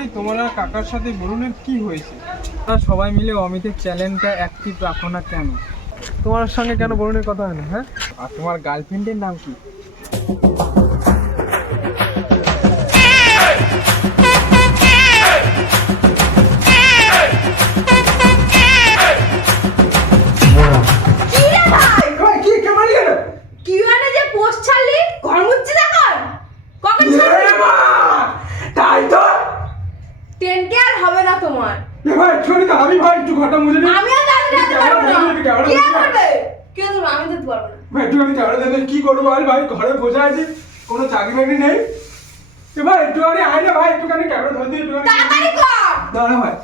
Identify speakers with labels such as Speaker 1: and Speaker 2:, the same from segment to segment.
Speaker 1: ভাই তোমরা কাকার সাথে বরুণের কি হয়েছে? তোমরা সবাই মিলে অমিতের চ্যানেলটা অ্যাক্টিভ রাখো না কেন? তোমার সঙ্গে কেন বরুণের কথা হয় না হ্যাঁ? আর তোমার গার্লফ্রেন্ডের নাম কি? কি কেমন গেল
Speaker 2: যে পোস্ট ছাড়লি? ঘর মুচ্ছি এখন কখন ছাড়লি
Speaker 1: তাই তো
Speaker 2: টেন কে আর হবে না তোমার
Speaker 1: এ ভাই ছোড়ি তো আমি ভাই একটু ঘরটা মুছে দিই
Speaker 2: আমি আর পারব না কে করবে? কে করবে আমি দিতে পারব না।
Speaker 1: ভাই একটু আমি কি করব? ভাই ভাই ঘরে বসে আছি কোনো চাকরি বাকরি নেই। এ ভাই একটু আরে আয় না ভাই একটুখানি ক্যামেরা ধরে দিই
Speaker 2: তাড়াতাড়ি কর!
Speaker 1: দাঁড়া ভাই।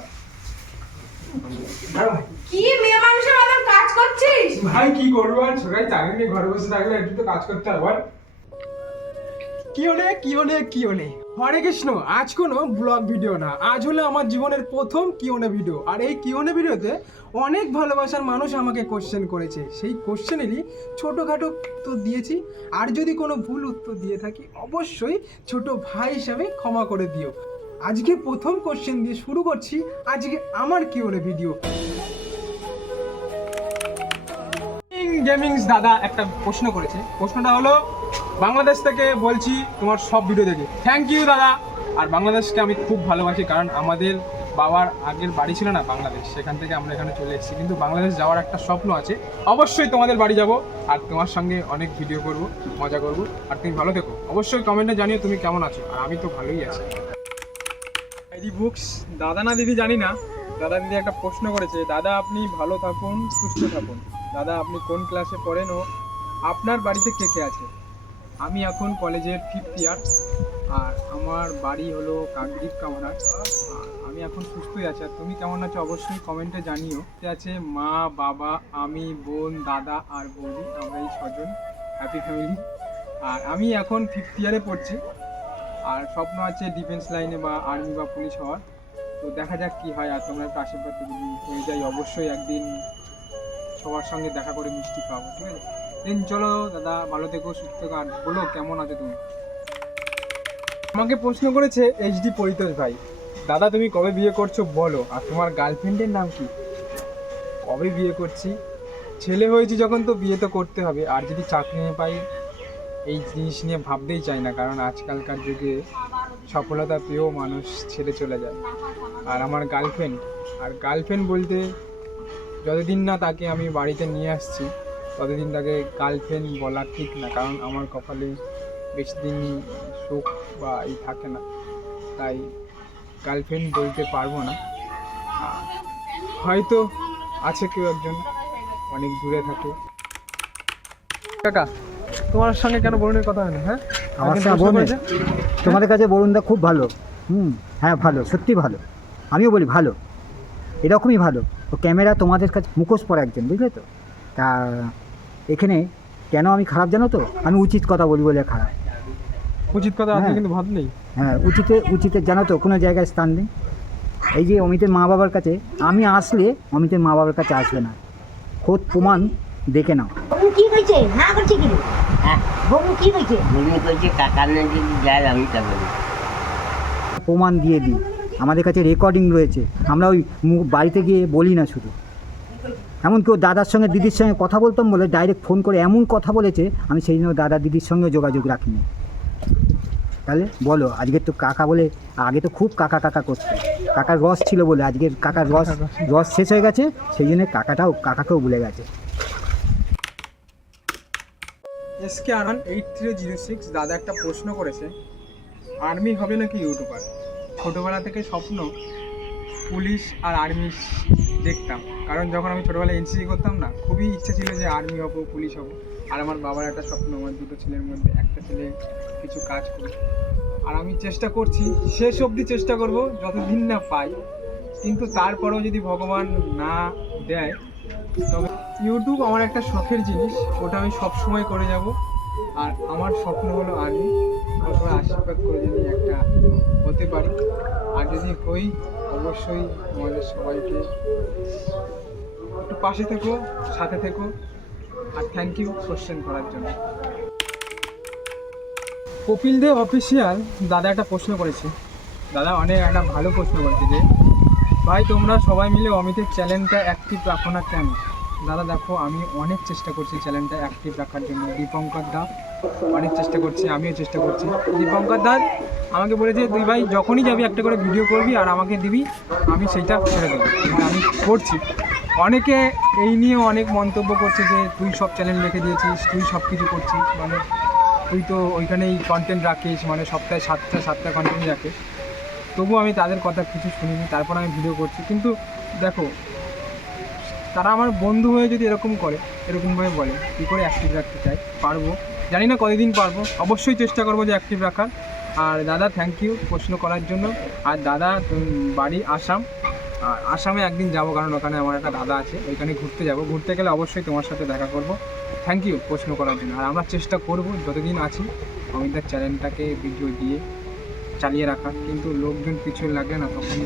Speaker 1: দাঁড়া ভাই।
Speaker 2: কি মেয়ে মানুষের কাজ করছিস?
Speaker 1: ভাই কি করব আর? সবাই চাকরি নিয়ে ঘরে বসে থাকলে একটু তো কাজ করতে হবে কি হলে কি হলে কি হলে? হরে কৃষ্ণ, আজ কোনো ব্লগ ভিডিও না। আজ হলো আমার জীবনের প্রথম কিওনে ভিডিও আর এই কিওনে ভিডিওতে অনেক ভালোবাসার মানুষ আমাকে কোশ্চেন করেছে। সেই কোশ্চেনেরই ছোটোখাটো উত্তর দিয়েছি। আর যদি কোনো ভুল উত্তর দিয়ে থাকি, অবশ্যই ছোট ভাই হিসাবে ক্ষমা করে দিও। আজকে প্রথম কোশ্চেন দিয়ে শুরু করছি আজকে আমার কিওনে ভিডিও গেমিংস দাদা একটা প্রশ্ন করেছে। প্রশ্নটা হলো বাংলাদেশ থেকে বলছি তোমার সব ভিডিও দেখে। থ্যাংক ইউ দাদা। আর বাংলাদেশকে আমি খুব ভালোবাসি, কারণ আমাদের বাবার আগের বাড়ি ছিল না বাংলাদেশ, সেখান থেকে আমরা এখানে চলে এসেছি। কিন্তু বাংলাদেশ যাওয়ার একটা স্বপ্ন আছে, অবশ্যই তোমাদের বাড়ি যাব আর তোমার সঙ্গে অনেক ভিডিও করব, মজা করব। আর তুমি ভালো থেকো। অবশ্যই কমেন্টে জানিও তুমি কেমন আছো, আর আমি তো ভালোই আছি। ডায়েরি বুকস দাদা না দিদি জানি না। দাদা দিদি একটা প্রশ্ন করেছে, দাদা, আপনি ভালো থাকুন, সুস্থ থাকুন। দাদা, আপনি কোন ক্লাসে পড়েন ও আপনার বাড়িতে কে কে আছে? আমি এখন কলেজের ফিফথ ইয়ার আর আমার বাড়ি হলো কাকদ্বীপ কামরাট আর আমি এখন সুস্থই আছি। আর তুমি কেমন আছো অবশ্যই কমেন্টে জানিও। আছে মা, বাবা, আমি, বোন, দাদা আর বৌদি। আমরা এই ছজন হ্যাপি ফ্যামিলি আর আমি এখন ফিফথ ইয়ারে পড়ছি। আর স্বপ্ন আছে ডিফেন্স লাইনে বা আর্মি বা পুলিশ হওয়ার। তো দেখা যাক কি হয়। আর তোমরা একটু আশীর্বাদ হয়ে যাই অবশ্যই একদিন সবার সঙ্গে দেখা করে মিষ্টি পাবো ঠিক আছে? দেন, চলো। দাদা, ভালো থেকো, সুস্থ থেকো। বলো, কেমন আছো তুমি? আমাকে প্রশ্ন করেছে এইচডি পরিতোষ ভাই। দাদা, তুমি কবে বিয়ে করছ বলো? আর তোমার গার্লফ্রেন্ডের নাম কি? কবে বিয়ে করছি? ছেলে হয়েছি যখন তো বিয়ে তো করতে হবে। আর যদি চাকরি নিয়ে পাই, এই জিনিস নিয়ে ভাবতেই চাই না। কারণ আজকালকার যুগে সফলতা পেয়েও মানুষ ছেড়ে চলে যায়। আর আমার গার্লফ্রেন্ড আর গার্লফ্রেন্ড বলতে যতদিন না তাকে আমি বাড়িতে নিয়ে আসছি ততদিন তাকে গার্লফ্রেন্ড বলা ঠিক না কারণ আমার কপালে বেশি দিন সুখ বা এই থাকে না। তাই গার্লফ্রেন্ড বলতে পারব না। হয়তো আছে কেউ একজন অনেক দূরে থাকে। কাকা তোমার সঙ্গে কেন বরুণের কথা হয় না হ্যাঁ?
Speaker 3: আমার সঙ্গে তোমাদের কাছে বরুণদা খুব ভালো। হুম হ্যাঁ ভালো সত্যি ভালো। আমিও বলি ভালো। এরকমই ভালো। তো ক্যামেরা তোমাদের কাছে মুখোশ পড়া একজন বুঝলে তো? তা এখানে কেন আমি খারাপ জানো তো? আমি উচিত কথা বলি বলে খারাপ।
Speaker 1: উচিত কথা আছে
Speaker 3: হ্যাঁ।
Speaker 1: কিন্তু ভাব নেই
Speaker 3: হ্যাঁ উচিতে উচিতে জানো তো কোনো জায়গায় স্থান নেই। এই যে অমিতের মা বাবার কাছে আমি আসলে অমিতের মা বাবার কাছে আসবে না। খোদ প্রমাণ দেখে নাও।
Speaker 4: কি কইছে? না করছে কি? হ্যাঁ। বউ কি কইছে?
Speaker 5: করছে কাকার না যদি যায় আমি যাব।
Speaker 3: প্রমাণ দিয়ে দিই। আমাদের কাছে রেকর্ডিং রয়েছে। আমরা ওই বাড়িতে গিয়ে বলি না শুধু। এমনকি ও দাদার সঙ্গে দিদির সঙ্গে কথা বলতাম বলে ডাইরেক্ট ফোন করে এমন কথা বলেছে আমি সেই জন্য দাদা দিদির সঙ্গে যোগাযোগ রাখিনি। তাহলে বলো আজকে তো কাকা বলে আগে তো খুব কাকা কাকা করতো। কাকার রস ছিল বলে আজকের কাকার রস রস। শেষ হয়ে গেছে সেই জন্য কাকাটাও কাকাকেও ভুলে গেছে।
Speaker 1: এসকে আরান এইট থ্রি জিরো সিক্স দাদা একটা প্রশ্ন করেছে আর্মি হবে নাকি ইউটিউবার ছোটোবেলা থেকে স্বপ্ন পুলিশ আর আর্মি দেখতাম। কারণ যখন আমি ছোটোবেলায় এনসিসি করতাম না, খুবই ইচ্ছে ছিল যে আর্মি হব পুলিশ হব। আর আমার বাবার একটা স্বপ্ন, আমার দুটো ছেলের মধ্যে একটা ছেলে কিছু কাজ করবে আর আমি চেষ্টা করছি, শেষ অবধি চেষ্টা করব, যতদিন না পাই। কিন্তু তারপরেও যদি ভগবান না দেয়, তবে ইউটিউব আমার একটা শখের জিনিস, ওটা আমি সবসময় করে যাব। আর আমার স্বপ্ন হলো আর্মি সবাই আশীর্বাদ করে যদি একটা হতে পারি। আর যদি হই, অবশ্যই তোমাদের সবাইকে একটু পাশে থেকো, সাথে থেকো। আর থ্যাংক ইউ কোশ্চেন করার জন্য। কপিল দেব অফিসিয়াল দাদা একটা প্রশ্ন করেছে। দাদা, অনেক একটা ভালো প্রশ্ন করেছে যে, ভাই, তোমরা সবাই মিলে অমিতের চ্যানেলটা অ্যাক্টিভ রাখো না কেন? দাদা, দেখো, আমি অনেক চেষ্টা করছি চ্যানেলটা অ্যাক্টিভ রাখার জন্য। দীপঙ্কর দা অনেক চেষ্টা করছি, আমিও চেষ্টা করছি। দীপঙ্কর দা আমাকে বলেছে, তুই ভাই যখনই যাবি একটা করে ভিডিও করবি আর আমাকে দিবি, আমি সেইটা ছেড়ে দেবো। আমি করছি। অনেকে এই নিয়ে অনেক মন্তব্য করছে যে, তুই সব চ্যানেল রেখে দিয়েছিস, তুই সব কিছু করছিস। মানে তুই তো ওইখানেই কন্টেন্ট রাখিস মানে সপ্তাহে সাতটা সাতটা কন্টেন্ট রাখিস। তবুও আমি তাদের কথা কিছু শুনিনি, তারপর আমি ভিডিও করছি। কিন্তু দেখো, তারা আমার বন্ধু হয়ে যদি এরকম করে, এরকমভাবে বলে, কী করে অ্যাক্টিভ রাখতে চাই? পারব? জানি না কতদিন পারব। অবশ্যই চেষ্টা করব যে অ্যাক্টিভ রাখার। আর দাদা থ্যাংক ইউ প্রশ্ন করার জন্য। আর দাদা বাড়ি আসাম। আর আসামে একদিন যাব, কারণ ওখানে আমার একটা দাদা আছে। ওইখানে ঘুরতে যাব। ঘুরতে গেলে অবশ্যই তোমার সাথে দেখা করব। থ্যাংক ইউ প্রশ্ন করার জন্য। আর আমরা চেষ্টা করব, যতদিন আছি অমিতার চ্যানেলটাকে ভিডিও দিয়ে চালিয়ে রাখা কিন্তু লোকজন পিছু লাগে না, তখন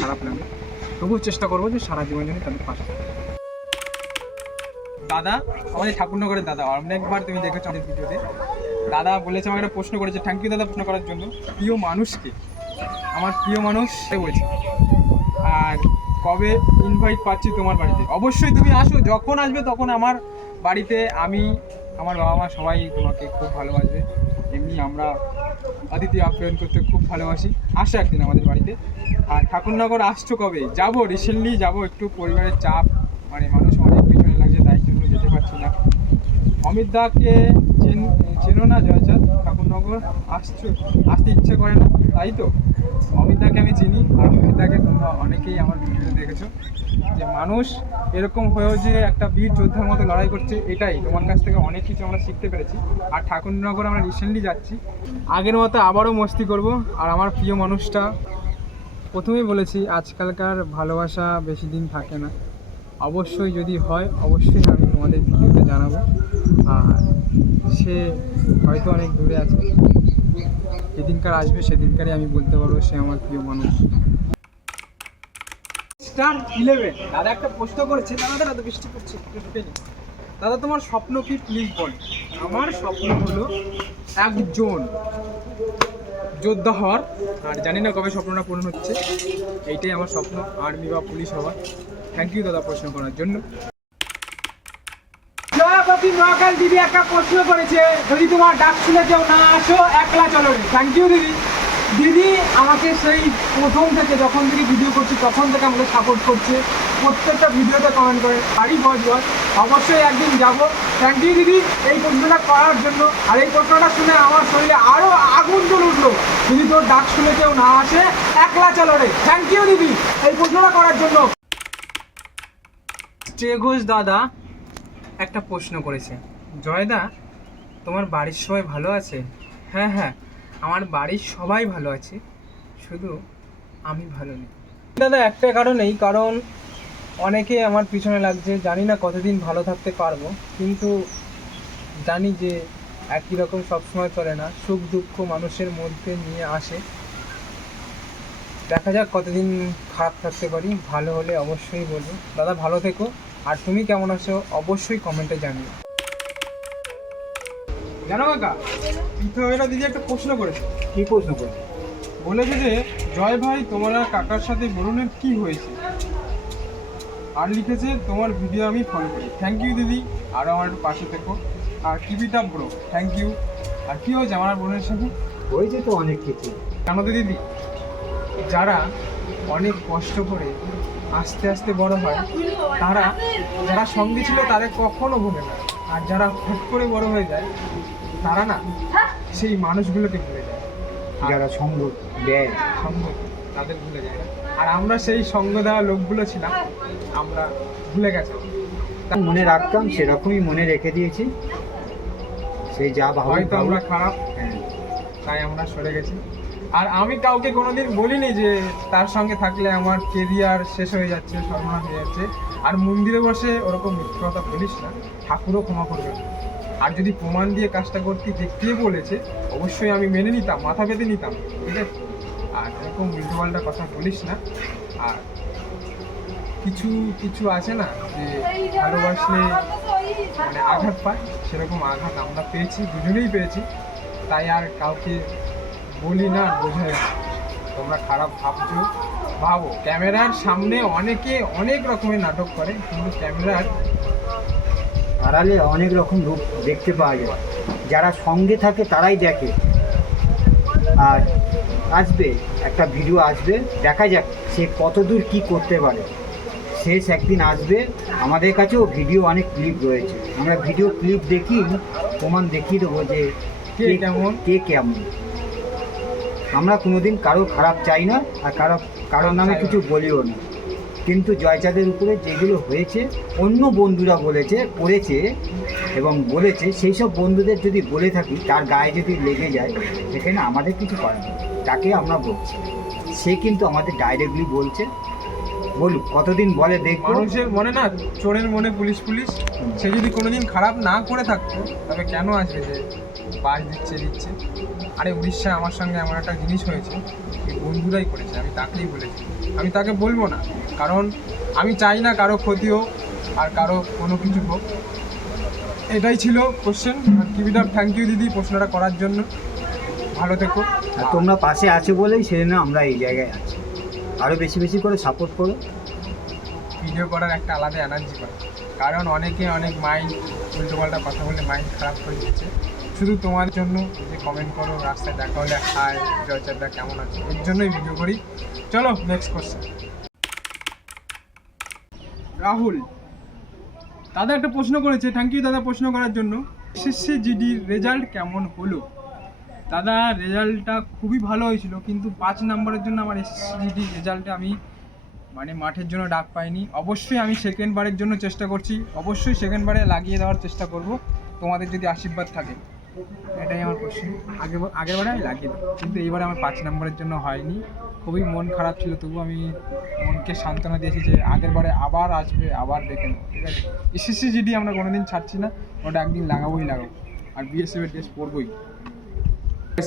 Speaker 1: খারাপ লাগে। তবুও চেষ্টা করব যে সারা জীবন যেন তাদের পাশে। দাদা, আমাদের ঠাকুরনগরের দাদা অনেকবার তুমি দেখেছ আমাদের ভিডিওতে দাদা বলেছে, আমাকে একটা প্রশ্ন করেছে থ্যাংক ইউ দাদা, প্রশ্ন করার জন্য। প্রিয় মানুষকে, আমার প্রিয় মানুষ সে বলছে, আর কবে ইনভাইট পাচ্ছি তোমার বাড়িতে? অবশ্যই তুমি আসো, যখন আসবে তখন আমার বাড়িতে আমি, আমার বাবা মা সবাই তোমাকে খুব ভালোবাসবে। এমনি আমরা অতিথি আপ্যায়ন করতে খুব ভালোবাসি। আসো একদিন আমাদের বাড়িতে। আর ঠাকুরনগর আসছো কবে? যাব রিসেন্টলি যাব, একটু পরিবারের চাপ মানে মানুষ অনেক পিছনে লাগছে তাই জন্য যেতে পারছি না অমিত দাকে চেন না জয়চাঁদ ঠাকুরনগর। আসছো আসতে ইচ্ছে করে না, তাই তো? অমিত দাকে আমি চিনি, আর অমিত দাকে তোমরা অনেকেই আমার ভিডিওতে দেখেছ। যে মানুষ এরকম হয়েও যে একটা বীর যোদ্ধার মতো লড়াই করছে, এটাই। তোমার কাছ থেকে অনেক কিছু আমরা শিখতে পেরেছি। আর ঠাকুরনগর আমরা রিসেন্টলি যাচ্ছি। আগের মতো আবারও মস্তি করব। আর আমার প্রিয় মানুষটা, প্রথমেই বলেছি, আজকালকার ভালোবাসা বেশি দিন থাকে না। অবশ্যই যদি হয়, অবশ্যই আমি তোমাদের ভিডিওতে জানাব। আর সে হয়তো অনেক দূরে আছে। যেদিনকার আসবে সেদিনকারই আমি বলতে পারব সে আমার প্রিয় মানুষ। স্টার ইলেভেন দাদা একটা প্রশ্ন করেছে। দাদা দাদা বৃষ্টি পড়ছে দাদা, তোমার স্বপ্ন কি প্লিজ বল। আমার স্বপ্ন হলো একজন যোদ্ধা হওয়ার। আর জানি না কবে স্বপ্নটা পূরণ হচ্ছে। এইটাই আমার স্বপ্ন আর্মি বা পুলিশ হওয়ার। থ্যাংক ইউ দাদা, প্রশ্ন করার জন্য। জয়াপতি মহাকাল দিদি একটা প্রশ্ন করেছে। যদি তোমার ডাক শুনে কেউ না আসো, একলা চলো। থ্যাংক ইউ দিদি। দিদি, আমাকে সেই প্রথম থেকে যখন থেকে ভিডিও করছি, তখন থেকে আমাকে সাপোর্ট করছে। প্রত্যেকটা ভিডিওতে কমেন্ট করে। বাড়ি বজ বজ অবশ্যই একদিন যাব। থ্যাংক ইউ দিদি। এই প্রশ্নটা করার জন্য। আর এই প্রশ্নটা শুনে আমার শরীরে আরও আগুন জ্বলে উঠল। যদি তোর ডাক শুনে কেউ না আসে, একলা চলো রে। থ্যাংক ইউ দিদি। এই প্রশ্নটা করার জন্য। ঘোষ দাদা একটা প্রশ্ন করেছে। জয়দা, তোমার বাড়ির সবাই ভালো আছে? হ্যাঁ হ্যাঁ আমার বাড়ির সবাই ভালো আছে, শুধু আমি ভালো নেই। দাদা, একটা কারণেই, কারণ অনেকে আমার পিছনে লাগছে, জানি না কতদিন ভালো থাকতে পারব, কিন্তু জানি যে একই রকম সবসময় চলে না, সুখ দুঃখ মানুষের মধ্যে নিয়ে আসে। দেখা যাক কতদিন খারাপ থাকতে পারি, ভালো হলে অবশ্যই বলব। দাদা, ভালো থেকো। আর তুমি কেমন আছো অবশ্যই কমেন্টে জানিও। জানো কাকা পৃথিবীরা দিদি একটা প্রশ্ন করেছে।
Speaker 3: কি প্রশ্ন করবে
Speaker 1: বলেছে যে জয় ভাই তোমার আর কাকার সাথে বরুণের কি হয়েছে? আর লিখেছে তোমার ভিডিও আমি ফলো করি। থ্যাংক ইউ দিদি আরও আমার একটু পাশে থেকো। আর টিভিটা ব্রো থ্যাংক ইউ আর কি হয়েছে আমার বোনের সাথে?
Speaker 3: হয়েছে তো অনেক কিছু।
Speaker 1: কেন তো দিদি যারা অনেক কষ্ট করে আস্তে আস্তে বড় হয়। তারা যারা সঙ্গে ছিল তাদের কখনো ভুলে না। আর যারা হুট করে বড় হয়ে যায় তারা না সেই মানুষগুলোকে ভুলে যায়। আর
Speaker 3: যারা সঙ্গ দেয়।
Speaker 1: সঙ্গ তাদের ভুলে যায়। না আর আমরা সেই সঙ্গ দেওয়া লোকগুলো ছিলাম আমরা ভুলে গেছি
Speaker 3: মনে রাখতাম সেরকমই মনে রেখে দিয়েছি। সেই যা
Speaker 1: হয়তো আমরা খারাপ তাই আমরা সরে গেছি। আর আমি কাউকে কোনোদিন বলিনি যে তার সঙ্গে থাকলে আমার কেরিয়ার শেষ হয়ে যাচ্ছে, সর্বনাশ হয়ে যাচ্ছে। আর মন্দিরে বসে ওরকম মিথ্যে কথা বলিস না, ঠাকুরও ক্ষমা করবে আর যদি প্রমাণ দিয়ে কাজটা করতে দেখতে বলেছে, অবশ্যই আমি মেনে নিতাম, মাথা পেতে নিতাম, ঠিক আছে? আর এরকম উল্টোপাল্টা কথা বলিস না। আর কিছু কিছু আছে না যে ভালোবাসলে মানে আঘাত পায়? সেরকম আঘাত আমরা পেয়েছি, দুজনেই পেয়েছি। তাই আর কাউকে বলি না বোঝাই তোমরা খারাপ ভাবছ? ভাবো, ক্যামেরার সামনে অনেকে অনেক রকমের নাটক করে, কিন্তু ক্যামেরার
Speaker 3: আড়ালে অনেক রকম রূপ দেখতে পাওয়া যায়। যারা সঙ্গে থাকে, তারাই দেখে। আর আসবে, একটা ভিডিও আসবে, দেখা যাক সে কতদূর কি করতে পারে। শেষ একদিন আসবে, আমাদের কাছেও ভিডিও অনেক ক্লিপ রয়েছে। আমরা ভিডিও ক্লিপ দেখি, প্রমাণ দেখিয়ে দেবো যে
Speaker 1: কে কেমন?
Speaker 3: কে কেমন। আমরা কোনোদিন কারও খারাপ চাই না আর কারও কারোর নামে কিছু বলিও না। কিন্তু জয়চাঁদের উপরে যেগুলো হয়েছে অন্য বন্ধুরা বলেছে করেছে এবং বলেছে সেই সব বন্ধুদের যদি বলে থাকি তার গায়ে যদি লেগে যায় সেখানে আমাদের কিছু করার নেই। তাকে আমরা বলছি। সে কিন্তু আমাদের ডাইরেক্টলি বলছে। বলুক কতদিন বলে দেখ
Speaker 1: মানুষের মনে না চোরের মনে পুলিশ পুলিশ সে যদি কোনোদিন খারাপ না করে থাকতো তবে কেন আসবে যে? বাস দিচ্ছে দিচ্ছে। আরে উড়িষ্যায় আমার সঙ্গে এমন একটা জিনিস হয়েছে এই বন্ধুরাই করেছে আমি তাকেই বলেছি। আমি তাকে বলব না কারণ আমি চাই না কারও ক্ষতি হোক আর কারও কোনো কিছু হোক। এটাই ছিল কোশ্চেন কিবিটা থ্যাংক ইউ দিদি প্রশ্নটা করার জন্য। ভালো থেকো।
Speaker 3: আর তোমরা পাশে আছো বলেই সেজন্য আমরা এই জায়গায় আছি। আরও বেশি বেশি করে সাপোর্ট করো।
Speaker 1: ভিডিও করার একটা আলাদা এনার্জি পায় কারণ অনেকে অনেক মাইন্ড উল্টোপাল্টা কথা বলে মাইন্ড খারাপ করে দিচ্ছে। শুধু তোমার জন্য যে কমেন্ট করো, রাস্তায় দেখা হলে হাই জয়চারদা কেমন আছে? এর জন্যই ভিডিও করি। চলো নেক্সট কোশ্চেন রাহুল, দাদা একটা প্রশ্ন করেছে থ্যাংক ইউ দাদা প্রশ্ন করার জন্য। এসএসসি জিডির রেজাল্ট কেমন হলো? দাদা রেজাল্টটা খুবই ভালো হয়েছিল, কিন্তু পাঁচ নম্বরের জন্য আমার এসএসসি জিডির রেজাল্টে আমি মানে মাঠের জন্য ডাক পাইনি। অবশ্যই আমি সেকেন্ড বারের জন্য চেষ্টা করছি। অবশ্যই সেকেন্ড বারে লাগিয়ে দেওয়ার চেষ্টা করব। তোমাদের যদি আশীর্বাদ থাকে। এটাই আমার কোশ্চেন আগে আগের বারে আমি লাগিয়ে কিন্তু এইবারে আমার পাঁচ নম্বরের জন্য হয়নি। খুবই মন খারাপ ছিল তবু আমি মনকে সান্ত্বনা দিয়েছি যে আগের বারে আবার আসবে, আবার দেখে নেব, ঠিক আছে? এসএসসি জিডি আমরা কোনোদিন ছাড়ছি না, ওটা একদিন লাগাবোই লাগাবো, আর বিএসএফ এর ড্রেস পরবই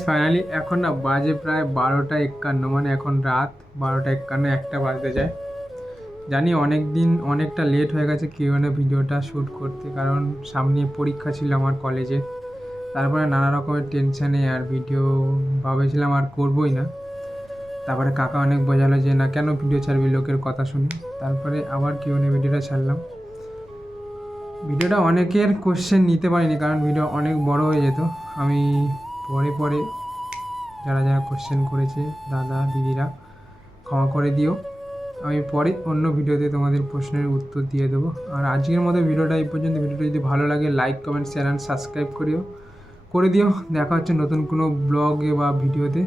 Speaker 1: ফাইনালি এখন না বাজে প্রায় বারোটা একান্ন মানে এখন রাত বারোটা একান্ন, একটা বাজতে যায়। জানি অনেক দিন অনেকটা লেট হয়ে গেছে কিউএনএ ভিডিওটা শ্যুট করতে, কারণ সামনে পরীক্ষা ছিল আমার কলেজে তারপরে নানা রকমের টেনশানে আর ভিডিও ভাবেছিলাম আর করবোই না। তারপরে কাকা অনেক বোঝালো যে, না কেন ভিডিও ছাড়বি লোকের কথা শুনে? তারপরে আবার কিউএনএ ভিডিওটা ছাড়লাম। ভিডিওটা অনেকের কোশ্চেন নিতে পারিনি কারণ ভিডিও অনেক বড় হয়ে যেত। আমি পরে পরে যারা যারা কোশ্চেন করেছে, দাদা, দিদিরা, ক্ষমা করে দিও। আমি পরে অন্য ভিডিওতে তোমাদের প্রশ্নের উত্তর দিয়ে দেবো। আর আজকের মতো ভিডিওটা এই পর্যন্ত। ভিডিওটা যদি ভালো লাগে like comment share and subscribe করিও। করে দিও। দেখা হচ্ছে নতুন কোনো ব্লগে বা ভিডিওতে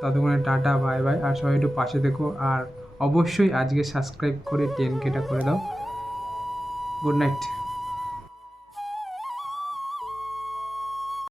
Speaker 1: ততক্ষণে টাটা বাই বাই আর সবাই একটু পাশে দেখো। আর অবশ্যই আজকে সাবস্ক্রাইব করে টেন কেটা করে দাও। Good night